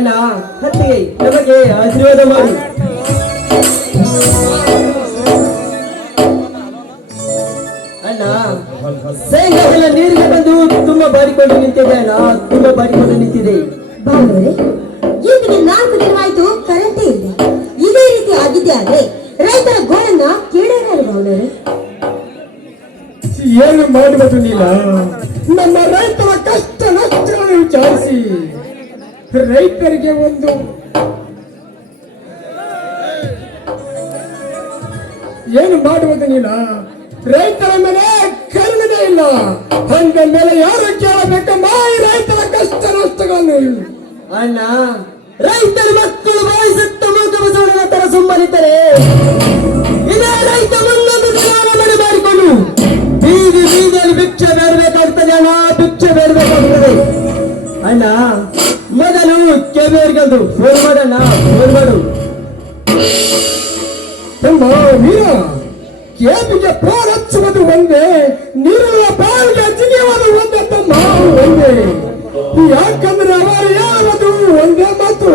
ಅಣ್ಣ ಹತ್ತಿಗೆ ನಮಗೆ ಆಶೀರ್ವಾದ ಮಾಡಿ. ಅಣ್ಣ ಹೊಲ ನೀರಿಗೆ ಬಂದು ತುಂಬಾ ಬಾರಿಕೊಂಡು ನಿಂತಿದೆ ಅಣ್ಣ ತುಂಬಾ ಬಾರಿಕೊಂಡು ನಿಂತಿದೆ. ಈಗಿನ ನಾಲ್ಕು ದಿನವಾಯ್ತು ಕರೆಂಟೇ ಇಲ್ಲ. ಇದೇ ರೀತಿ ಆಗಿದೆ ಆದ್ರೆ ರೈತರ ಗೋಳನ್ನ ಕೇಳಾರಲ್ಲ ಬಾಂಧವರೇ ಏನು ಮಾಡುವುದು ನೀಲ ನಮ್ಮ ರೈತರ ರೈತರಿಗೆ ಒಂದು ಏನು ಮಾಡುವುದು ನೀಲ ರೈತರ ಮೇಲೆ ಕರುಣೆ ಇಲ್ಲ. ಹಂಗ ಮೇಲೆ ಯಾರು ಕೇಳಬೇಕಮ್ಮ ಈ ರೈತರ ಕಷ್ಟ ನಷ್ಟಗಳನ್ನು ಅಣ್ಣ. ರೈತರ ಮಕ್ಕಳು ಬಾಯಿಸುತ್ತ ಮೂಕ ಬಸವಣ್ಣನ ತರ ಸುಮ್ಮನಿದ್ದರೆ ಇದೇ ರೈತ ಮುಂದೊಂದು ಕೆಬೇರ್ಗಂದು ಫೋನ್ ಮಾಡಣ್ಣ ಫೋನ್ ಮಾಡು. ತಮ್ಮ ವೀರ ಕೇಪಿಗೆ ಪೋರ್ ಹಚ್ಚುವುದು ಒಂದೇ ನೀರಿನ ಬಾವಿಗೆ ಜಿಗಿಯುವುದು ಒಂದೇ ತಮ್ಮ, ಒಂದೇ. ಯಾಕಂದ್ರೆ ಅವರು ಯಾವುದು ಒಂದೇ ಮಾತು.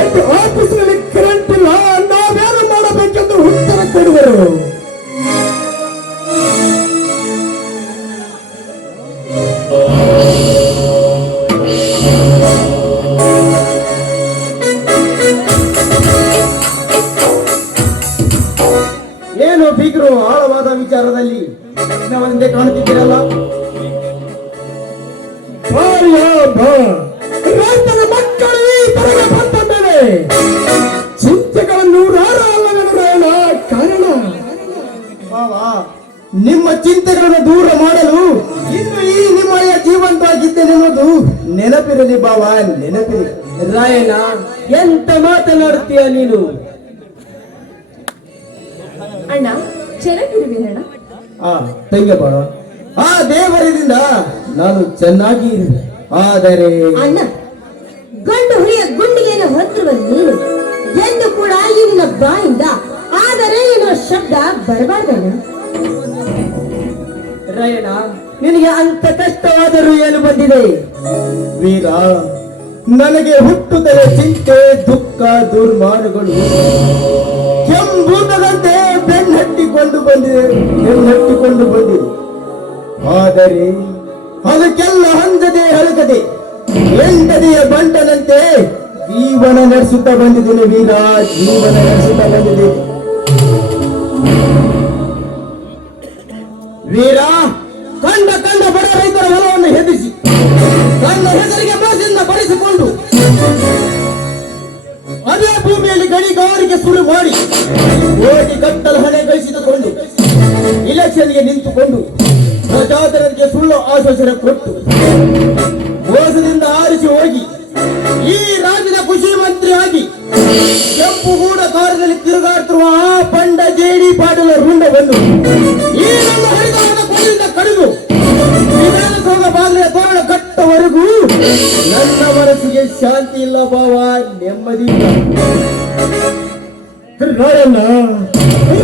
ಎಂಟು ಆಫೀಸ್ನಲ್ಲಿ ಆ ಆ ದೇವರದಿಂದ ನಾನು ಚೆನ್ನಾಗಿ ಆದರೆ ಅಣ್ಣ ಗಂಡು ಹುರಿಯ ಗುಂಡಿಗೆಯನ್ನು ಹೊತ್ತಿರುವ ನೀನು ಎಂದು ಕೂಡ ನಿನ್ನ ಬಾಯಿಂದ ಆದರೆ ಎನ್ನುವ ಶಬ್ದ ಬರಬಾರ್ದಣ್ಣ. ರಯಣ ನಿನಗೆ ಅಂತ ಕಷ್ಟವಾದರೂ ಏನು ಬಂದಿದೆ? ವೀರ ನನಗೆ ಹುಟ್ಟುತ್ತದೆ ಚಿಂತೆ ದುಃಖ ದುರ್ಮಾನಗಳು ಕೆಂಬೂಟದಂತೆ ಬೆನ್ನಟ್ಟಿಕೊಂಡು ಬಂದಿದೆ. ಬೆನ್ನಟ್ಟಿಕೊಂಡು ಬಂದಿದೆ. ಆದರೆ ಅದಕ್ಕೆಲ್ಲ ಹೊಂದದೆ ಹಲಗದೆ ಎಂಟನೆಯ ಬಂಟನಂತೆ ಜೀವನ ನಡೆಸುತ್ತಾ ಬಂದಿದ್ದೇನೆ ವೀರ, ಜೀವನ ನಡೆಸುತ್ತಾ ಬಂದಿದೆ ವೀರ, ಕಂಡ ಕಂಡ ಬಡ ರೈತರ ಹೊಲವನ್ನು ಹೆದಿಸಿ ತನ್ನ ಹೆಸರಿಗೆ ಮೋಸದಿಂದ ಬಡಿಸಿಕೊಂಡು ಅದೇ ಭೂಮಿಯಲ್ಲಿ ಗಣಿಗಾರಿಕೆ ಶುರು ಮಾಡಿ ಹೋಗಿ ಕಟ್ಟಲು ಹಣೆ ಗಳಿಸಿದುಕೊಂಡು ಇಲೆಕ್ಷನ್ಗೆ ನಿಂತುಕೊಂಡು ಪ್ರಜಾತರಿಗೆ ಸುಳ್ಳು ಆಶ್ವಾಸನೆ ಕೊಟ್ಟು ಮೋಸದಿಂದ ಆರಿಸಿ ಹೋಗಿ ಈ ರಾಜ್ಯದ ಕೃಷಿ ಮಂತ್ರಿ ಆಗಿ ಕೆಂಪು ಕೂಡ ಕಾರದಲ್ಲಿ ತಿರುಗಾಡ್ತಿರುವ ಶಾಂತಿ ಇಲ್ಲ ಬಾವ, ನೆಮ್ಮದಿ ರಾಯಣ್ಣ.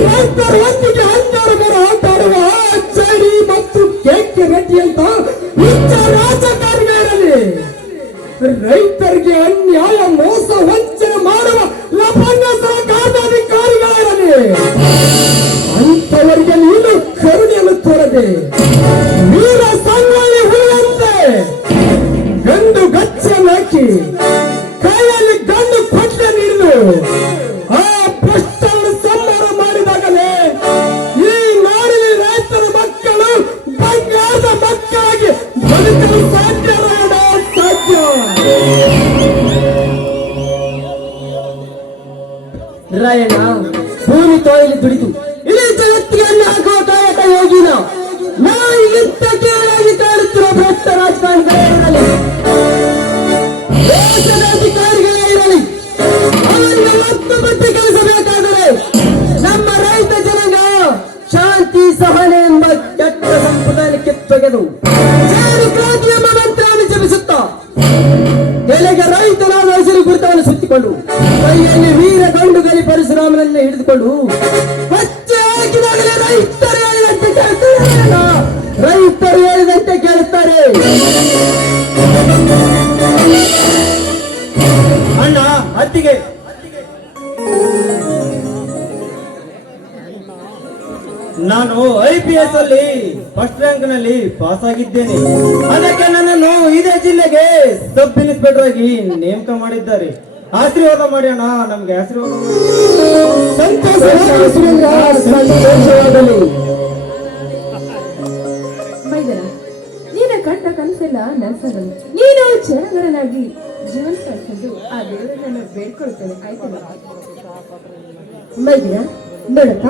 ರೈತರ ಒಟ್ಟಿಗೆ ಹಂಗಾರು ಬರ ಆಟ ಆಡುವ ಮತ್ತು ಕೆಂಕೆ ರೆಡ್ಡಿ ಅಂತ ರಾಜಕಾರಣಿಗಳಲ್ಲಿ ರೈತರಿಗೆ ಅನ್ಯಾಯ, ಮೋಸ, ವಂಚನೆ ಮಾಡುವ ಲಪಂಗ ಸರ್ಕಾರಾಧಿಕಾರಿಗಳಿರಲಿ ಅಂತವರಿಗೆ ನೀನು ಕರುಣೆಯನ್ನು ತೋರದೆ si ಹಾಕಿದಾಗಲೇ ರೈತರು ಹೇಳಿದಂತೆ ಕೇಳ್ತಾರೆ ಅಣ್ಣ. ಕೇಳುತ್ತಾರೆ. ಅತ್ತಿಗೆ. ನಾನು ಐ ಪಿ ಎಸ್ ಅಲ್ಲಿ ಫಸ್ಟ್ ರ್ಯಾಂಕ್ನಲ್ಲಿ ಪಾಸ್ ಆಗಿದ್ದೇನೆ. ಅದಕ್ಕೆ ನನ್ನನ್ನು ಇದೇ ಜಿಲ್ಲೆಗೆ ಸಬ್ ಇನ್ಸ್ಪೆಕ್ಟರ್ ಆಗಿ ನೇಮಕ ಮಾಡಿದ್ದಾರೆ. ಆಶೀರ್ವಾದ ಮಾಡಿ ಅಣ್ಣ ನಮ್ಗೆ ಆಶೀರ್ವಾದ ನೀನ ಕಂಡ ಕನಸೆಲ್ಲ ನನಸಾಗಲಿ ನೀನು ಚರಣಗಳನ್ನಾಗಿ ಜೀವನ ಕಳಿಸಲು ಆ ದೇವರನ್ನ ಬೇಡ್ಕೊಳ್ತೇನೆ ಆಯ್ತಲ್ಲ? ಮೈದಿನ ನೋಡಪ್ಪ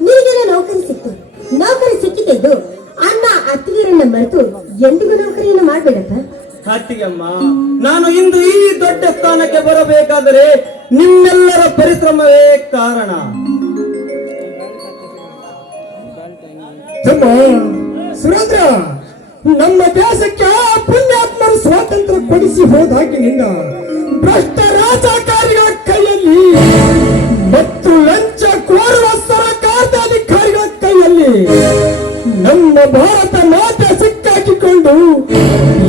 ನಿನಗೇನೋ ನೌಕರಿ ಸಿಕ್ತು. ನೌಕರಿ ಸಿಕ್ಕಿದ್ದು ಅಣ್ಣ ಅತ್ತಿಗೆರನ್ನ ಮರೆತು ಎಂದಿಗೂ ನೌಕರಿಯನ್ನು ಮಾಡ್ಬೇಡಪ್ಪ. ಅತ್ತಿಗೆಮ್ಮ ನಾನು ಇಂದು ಈ ದೊಡ್ಡ ಸ್ಥಾನಕ್ಕೆ ಬರಬೇಕಾದರೆ ನಿಮ್ಮೆಲ್ಲರ ಪರಿಶ್ರಮವೇ ಕಾರಣ. ಸುರೇಂದ್ರ ನಮ್ಮ ದೇಶಕ್ಕೆ ಪುಣ್ಯಾತ್ಮರು ಸ್ವಾತಂತ್ರ್ಯ ಕೊಡಿಸಿ ನಿನ್ನ ಭ್ರಷ್ಟ ರಾಜಕಾರಿಗಳ ಕೈಯಲ್ಲಿ ಮತ್ತು ಲಂಚ ಕೋರುವ ಸರ್ಕಾರದ ಅಧಿಕಾರಿಗಳ ಕೈಯಲ್ಲಿ ನಮ್ಮ ಭಾರತ ಮಾತೆ ಸಿಕ್ಕಾಕಿಕೊಂಡು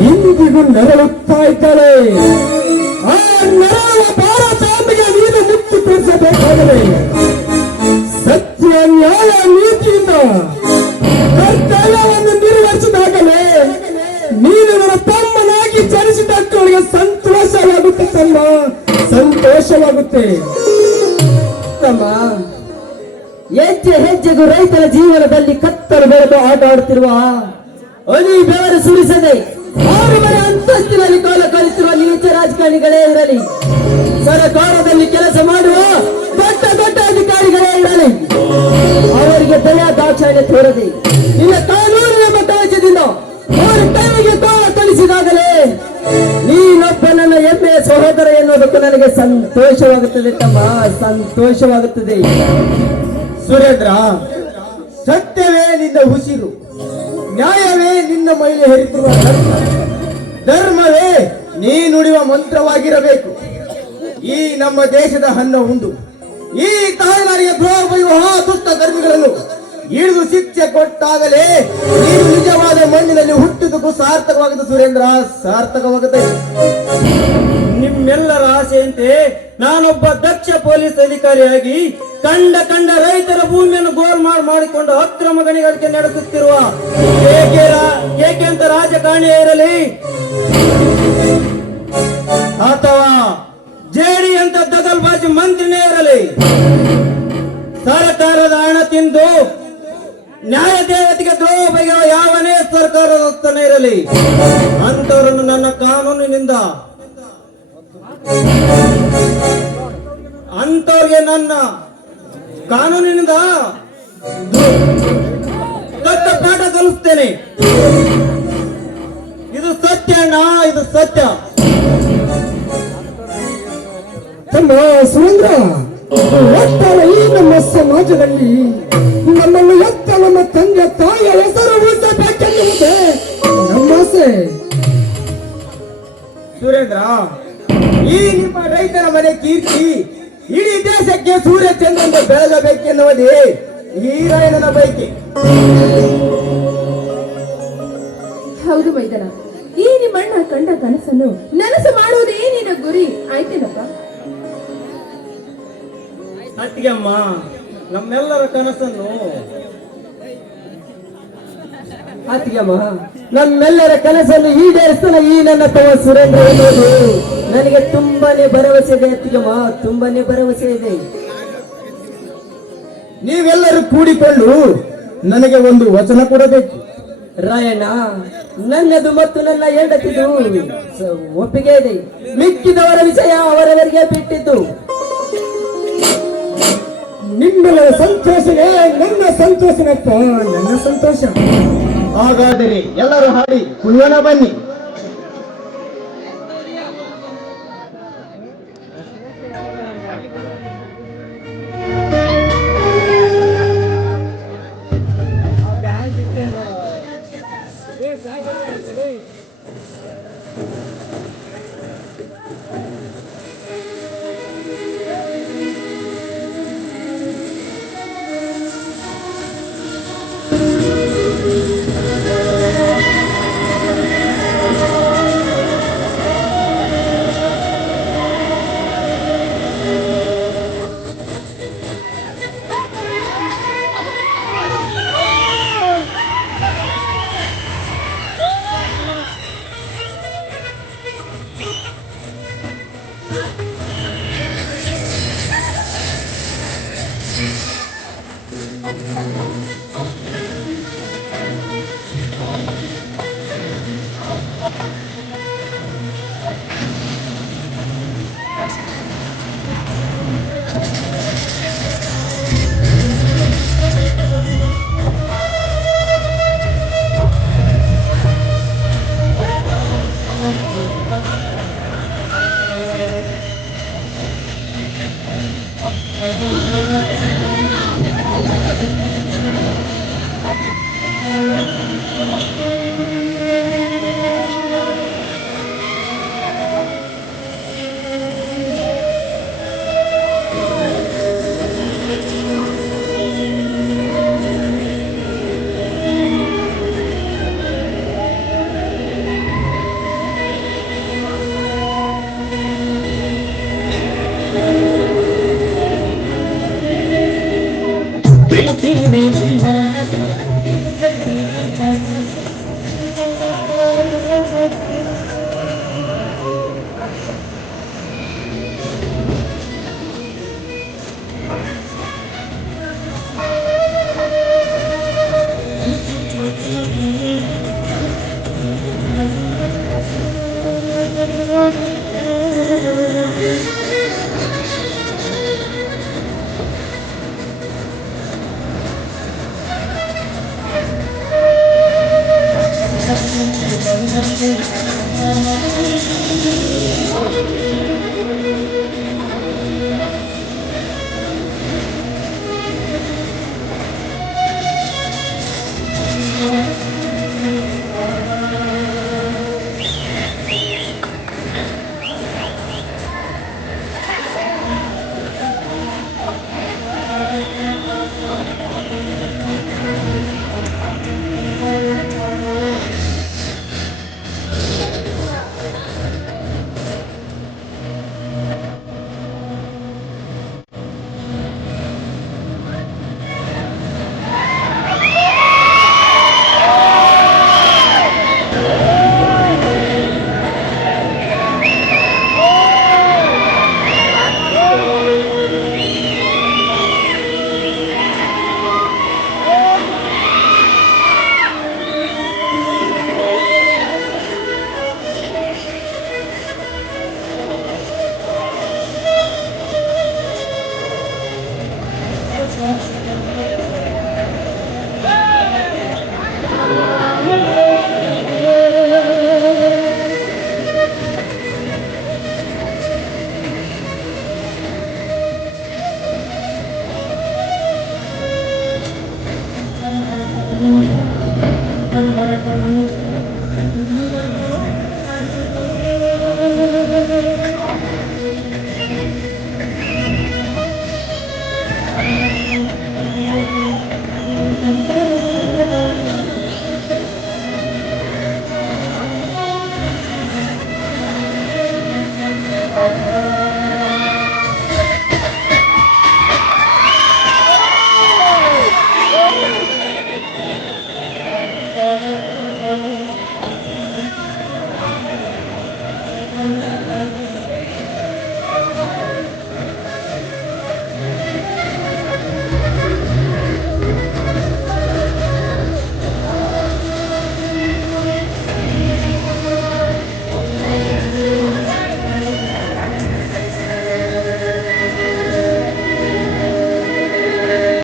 ಇಂದಿಗೂ ನರಳುತ್ತಾ ಇದ್ದಾಳೆ. ಆ ನರಳುವ ಭಾರತಾಂಬೆಗೆ ನೀನು ಮುಕ್ತಿ ಕೊಡಿಸಬೇಕಾದರೆ ಸತ್ಯ ನ್ಯಾಯ ನೀತಿಯಿಂದ ಕರ್ತವ್ಯವನ್ನು ನಿರ್ವಹಿಸಿದಾಗಲೇ ನೀನು ನನ್ನ ತಮ್ಮನಾಗಿ ಜನಿಸಿದಕ್ಕಳಿಗೆ ಸಂತೋಷವಾಗುತ್ತೆ ತಮ್ಮ. ಸಂತೋಷವಾಗುತ್ತೆ. ತಮ್ಮ, ಹೆಜ್ಜೆ ಹೆಜ್ಜೆಗೂ ರೈತರ ಜೀವನದಲ್ಲಿ ಕತ್ತಲು ಬೆಳೆದು ಆಟ ಆಡುತ್ತಿರುವ ಅಲಿ ಬೆವರು ಸುರಿಸದೆ ಮನೆ ಅಂತಸ್ತಿನಲ್ಲಿ ಕಾಲ ಕಳಿಸಿರುವ ನೀಚ ರಾಜಕಾರಣಿಗಳೇ ಇರಲಿ. ಸರಕಾರದಲ್ಲಿ ಕೆಲಸ ಮಾಡುವ ದೊಡ್ಡ ದೊಡ್ಡ ಅಧಿಕಾರಿಗಳೇ ಇರಲಿ. ಅವರಿಗೆ ದಯ ದಾಕ್ಷಾಣ್ಯ ತೋರದೆ ನಿನ್ನ ಕಾನೂನಿನ ಕವಚದಿಂದ ಅವರು ಕೈಗೆ ಕಾಲ ಕಳಿಸಿದಾಗಲೇ ನೀನೊಬ್ಬ ನನ್ನ ಹೆಮ್ಮೆಯ ಸಹೋದರ ಎನ್ನುವುದಕ್ಕೂ ನನಗೆ ಸಂತೋಷವಾಗುತ್ತದೆ ತಮ್ಮ, ಸಂತೋಷವಾಗುತ್ತದೆ. ಸುರೇಂದ್ರ, ಸತ್ಯವೇ ನಿನ್ನ ಉಸಿರು. ನ್ಯಾಯವೇ ನಿನ್ನ ಮೈಲಿ ಹೇಳಿರುವ ಧರ್ಮ. ಧರ್ಮವೇ ನೀ ನುಡಿಯುವ ಮಂತ್ರವಾಗಿರಬೇಕು. ಈ ನಮ್ಮ ದೇಶದ ಹನ್ನ ಉಂಡು ಈ ತಾಯ್ನಾಡಿಗೆ ದ್ರೋಹ ಬೈಯುವ ದುಷ್ಟ ಧರ್ಮಿಗಳನ್ನು ಹಿಡಿದು ಶಿಕ್ಷೆ ಕೊಟ್ಟಾಗಲೇ ನೀನು ನಿಜವಾದ ಮಣ್ಣಿನಲ್ಲಿ ಹುಟ್ಟಿದಕ್ಕೂ ಸಾರ್ಥಕವಾಗುತ್ತೆ ಸುರೇಂದ್ರ ಸಾರ್ಥಕವಾಗುತ್ತೆ ನಿಮ್ಮೆಲ್ಲರ ಆಸೆಯಂತೆ ನಾನೊಬ್ಬ ದಕ್ಷ ಪೊಲೀಸ್ ಅಧಿಕಾರಿಯಾಗಿ ಕಂಡ ಕಂಡ ರೈತರ ಭೂಮಿಯನ್ನು ಗೋಲ್ಮಾಲ್ ಮಾಡಿಕೊಂಡು ಅಕ್ರಮ ಗಣಿಗಾರಿಕೆ ನಡೆಸುತ್ತಿರುವ ಏಕೆ ಅಂತ ರಾಜಕಾರಣಿಯೇ ಇರಲಿ ಅಥವಾ ಜೇಡಿ ಅಂತ ದಗಲ್ಬಾಜಿ ಮಂತ್ರಿನೇ ಇರಲಿ ಸರ್ಕಾರದ ಹಣ ತಿಂದು ನ್ಯಾಯ ದೇವತೆಗೆ ದ್ರೋಹ ಬಗೆಯುವ ಯಾವನೇ ಸರ್ಕಾರದ ಇರಲಿ ಅಂತವರನ್ನು ನನ್ನ ಕಾನೂನಿನಿಂದ ಅಂತವ್ರಿಗೆ ನನ್ನ ಕಾನೂನಿನಿಂದ ಸತ್ಯ ಪಾಠ ಕಲಿಸ್ತೇನೆ. ಇದು ಸತ್ಯ ಅಣ್ಣ, ಇದು ಸತ್ಯ. ತಮ್ಮ ಸುರೇಂದ್ರ ಒಟ್ಟಾರೆ ಈ ನಮ್ಮ ಸಮಾಜದಲ್ಲಿ ನಮ್ಮನ್ನು ಎತ್ತ ನಮ್ಮ ತಂದೆ, ತಾಯಿಯ ಹೆಸರು ಉಳಿಸಬೇಕೆನ್ನುವುದೇ ನಮ್ಮ ಆಸೆ. ಸುರೇಂದ್ರ, ಈ ನಿಮ್ಮ ರೈತರ ಮನೆ ಕೀರ್ತಿ. ಇಡೀ ದೇಶಕ್ಕೆ ಸೂರ್ಯ ಚಂದ್ರನ ಬೆಳಗಬೇಕೆನ್ನುವುದೇ ಈ ರಾಯಣ್ಣನ ಬಯಕೆ ಹೌದು ಮೈದನ. ಈ ನಿಮ್ಮಣ್ಣ ಕಂಡ ಕನಸನ್ನು ನನಸು ಮಾಡುವುದೇ ನಿನ್ನ ಗುರಿ ಆಯ್ತೇನಪ್ಪ? ಅತ್ತಿಗೆಮ್ಮ ನಮ್ಮೆಲ್ಲರ ಕನಸನ್ನು ಅತ್ತಿಗೆಮ್ಮ ನಮ್ಮೆಲ್ಲರ ಕನಸನ್ನು ಈಡೇರಿಸಲು ಈ ನನ್ನ ತವ ಸುರೇಂದ್ರ ಎನ್ನುವುದು ನನಗೆ ತುಂಬಾನೇ ಭರವಸೆ ಇದೆ ಅತ್ತಿಗೆಮ್ಮ ತುಂಬಾನೇ ಭರವಸೆ ಇದೆ. ನೀವೆಲ್ಲರೂ ಕೂಡಿಕೊಂಡು ನನಗೆ ಒಂದು ವಚನ ಕೊಡಬೇಕು. ರಾಯಣ್ಣ ನನ್ನದು ಮತ್ತು ನನ್ನ ಹೆಂಡತಿದು ಒಪ್ಪಿಗೆ ಇದೆ. ಮಿಕ್ಕಿದವರ ವಿಷಯ ಅವರವರಿಗೆ ಬಿಟ್ಟಿದ್ದು. ನಿಮ್ಮೆಲ್ಲರ ಸಂತೋಷವೇ ನನ್ನ ಸಂತೋಷನಪ್ಪ ನನ್ನ ಸಂತೋಷ. ಹಾಗಾದರೆ ಎಲ್ಲರೂ ಹಾಡಿ ಕುಣಿಯೋಣ ಬನ್ನಿ. あっ。Thank you.